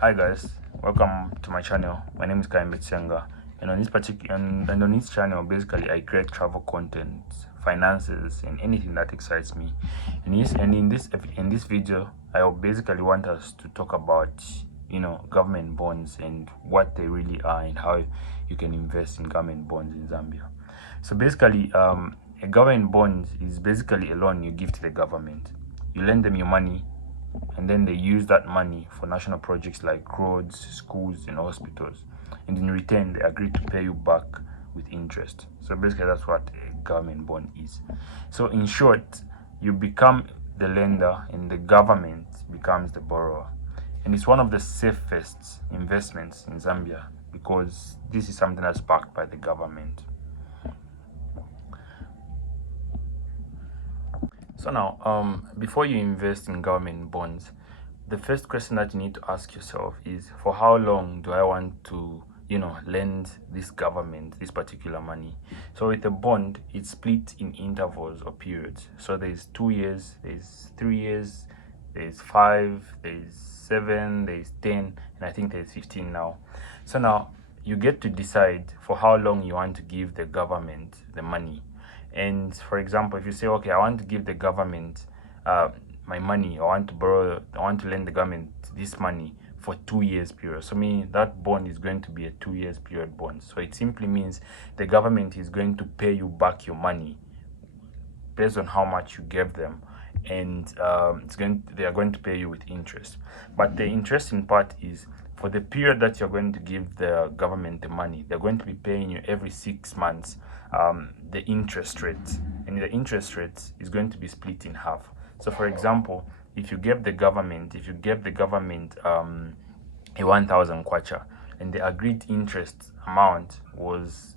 Hi guys, welcome to my channel. My name is Senga, and on this particular and on this channel, basically I create travel content, finances, and anything that excites me. In this video, I basically want us to talk about government bonds and what they really are and how you can invest in government bonds in Zambia. So basically, a government bond is basically a loan you give to the government. You lend them your money, and then they use that money for national projects like roads, schools, and hospitals. And in return, they agree to pay you back with interest. So basically, that's what a government bond is. So in short, you become the lender and the government becomes the borrower. And it's one of the safest investments in Zambia because this is something that's backed by the government. So now, before you invest in government bonds, the first question that you need to ask yourself is, for how long do I want to, lend this government this particular money? So with a bond, it's split in intervals or periods. So there's 2 years, there's 3 years, there's 5, there's 7, there's 10, and I think there's 15 now. So now you get to decide for how long you want to give the government the money. And for example, if you say, okay, I want to give the government my money, I want to lend the government this money for 2 years period. So meaning that bond is going to be a 2 years period bond. So it simply means the government is going to pay you back your money based on how much you gave them, and they are going to pay you with interest. But the interesting part is, for the period that you're going to give the government the money, they're going to be paying you every 6 months the interest rate, and the interest rate is going to be split in half. So for example, if you gave the government a 1,000 kwacha, and the agreed interest amount was,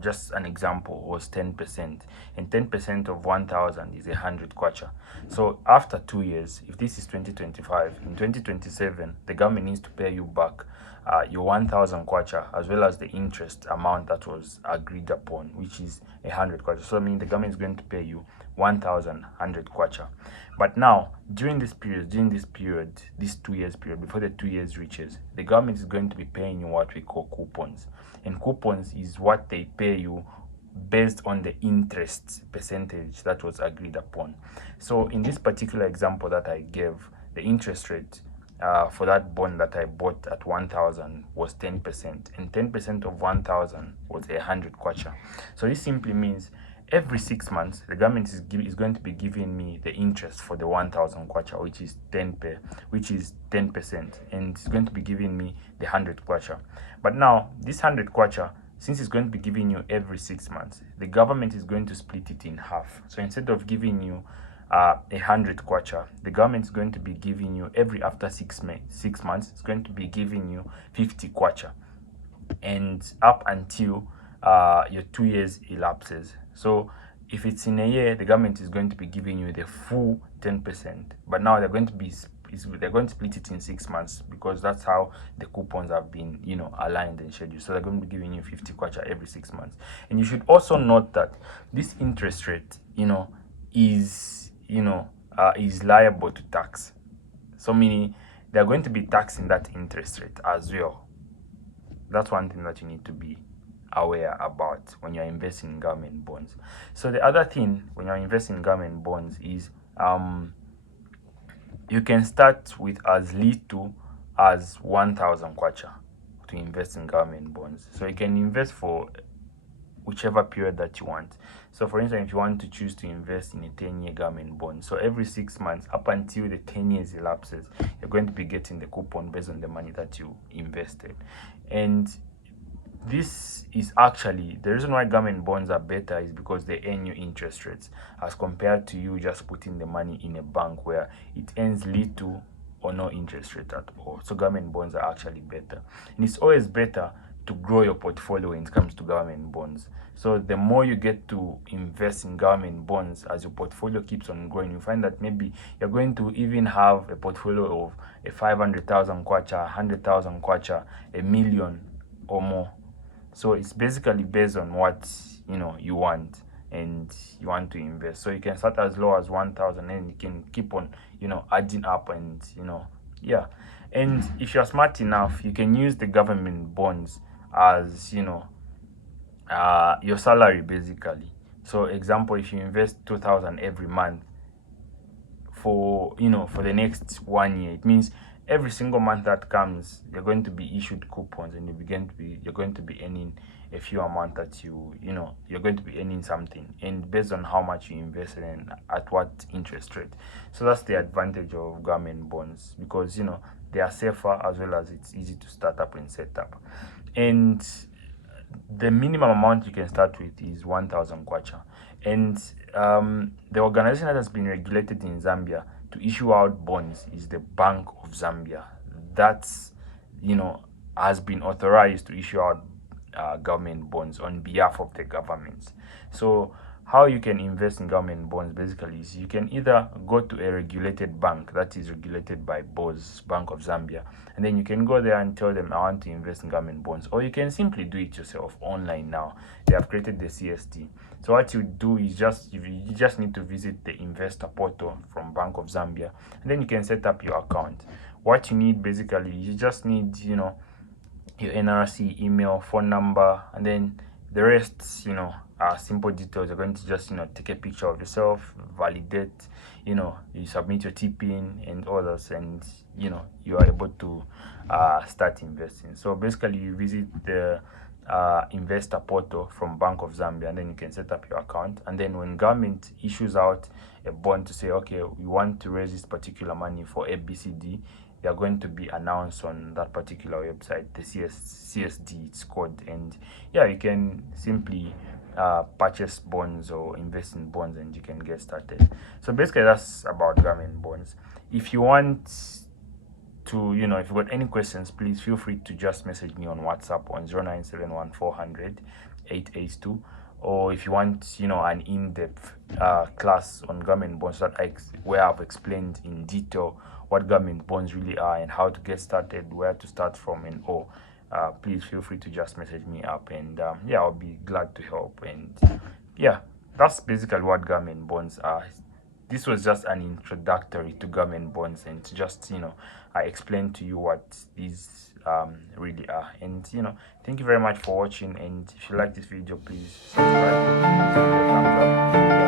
just an example, was 10%, and 10% of 1,000 is 100 kwacha. So after 2 years, if this is 2025, in 2027 the government needs to pay you back your 1,000 kwacha, as well as the interest amount that was agreed upon, which is 100 kwacha. So I mean the government is going to pay you 1,100 kwacha. But now, during this 2 years period, before the 2 years reaches, the government is going to be paying you what we call coupons. And coupons is what they pay you based on the interest percentage that was agreed upon. So in this particular example that I gave, the interest rate for that bond that I bought at 1,000 was 10%, and 10% of 1,000 was 100 kwacha. So this simply means every 6 months the government is going to be giving me the interest for the 1,000 kwacha, which is 10%, and it's going to be giving me the 100 kwacha. But now this 100 kwacha, since it's going to be giving you every 6 months, the government is going to split it in half. So instead of giving you 100 kwacha, the government is going to be giving you after 6 months, it's going to be giving you 50 kwacha, and up until your 2 years elapses. So if it's in a year, the government is going to be giving you the full 10%, but now they're going to split it in 6 months, because that's how the coupons have been aligned and scheduled. So they're going to be giving you 50 kwacha every 6 months. And you should also note that this interest rate is liable to tax. So meaning they're going to be taxing that interest rate as well. That's one thing that you need to be aware about when you're investing in government bonds. So the other thing when you're investing in government bonds is you can start with as little as 1,000 kwacha to invest in government bonds. So you can invest for whichever period that you want. So for instance, if you want to choose to invest in a 10-year government bond, so every 6 months up until the 10 years elapses, you're going to be getting the coupon based on the money that you invested. And this is actually the reason why government bonds are better, is because they earn you interest rates, as compared to you just putting the money in a bank where it earns little or no interest rate at all. So government bonds are actually better, and it's always better to grow your portfolio when it comes to government bonds. So the more you get to invest in government bonds, as your portfolio keeps on growing, you find that maybe you're going to even have a portfolio of a 500,000 kwacha, 100,000 kwacha, a million or more. So it's basically based on what you want and you want to invest. So you can start as low as 1,000, and you can keep on adding up, and yeah. And if you're smart enough, you can use the government bonds as, your salary basically. So example, if you invest 2,000 every month for, for the next 1 year, it means every single month that comes, you're going to be issued coupons, and you're going to be earning a few amount that you're going to be earning something, and based on how much you invested and at what interest rate. So that's the advantage of government bonds, because they are safer, as well as it's easy to start up and set up. And the minimum amount you can start with is 1,000 kwacha. And the organization that has been regulated in Zambia to issue out bonds is the Bank of Zambia. That's, you know, has been authorized to issue out government bonds on behalf of the governments. So how you can invest in government bonds basically is you can either go to a regulated bank that is regulated by BOZ, Bank of Zambia, and then you can go there and tell them I want to invest in government bonds, or you can simply do it yourself online now. They have created the CST. So what you do is you just need to visit the investor portal from Bank of Zambia, and then you can set up your account. What you need basically, you just need your NRC, email, phone number, and then the rest, are simple details. You're going to just, take a picture of yourself, validate, you submit your TPIN and all those, and, you are able to start investing. So basically, you visit the investor portal from Bank of Zambia, and then you can set up your account. And then when government issues out a bond to say, okay, we want to raise this particular money for ABCD, they are going to be announced on that particular website, the CSD it's called. And yeah, you can simply purchase bonds or invest in bonds, and you can get started. So basically, that's about government bonds. If you want to, if you've got any questions, please feel free to just message me on WhatsApp on 0971 400 882. Or if you want, an in-depth class on government bonds where I've explained in detail what government bonds really are and how to get started, where to start from, and all, please feel free to just message me up, and yeah, I'll be glad to help. And yeah, that's basically what government bonds are. This was just an introductory to government bonds, and to just, I explained to you what these really are. And thank you very much for watching. And if you like this video, please subscribe, give it a thumbs up.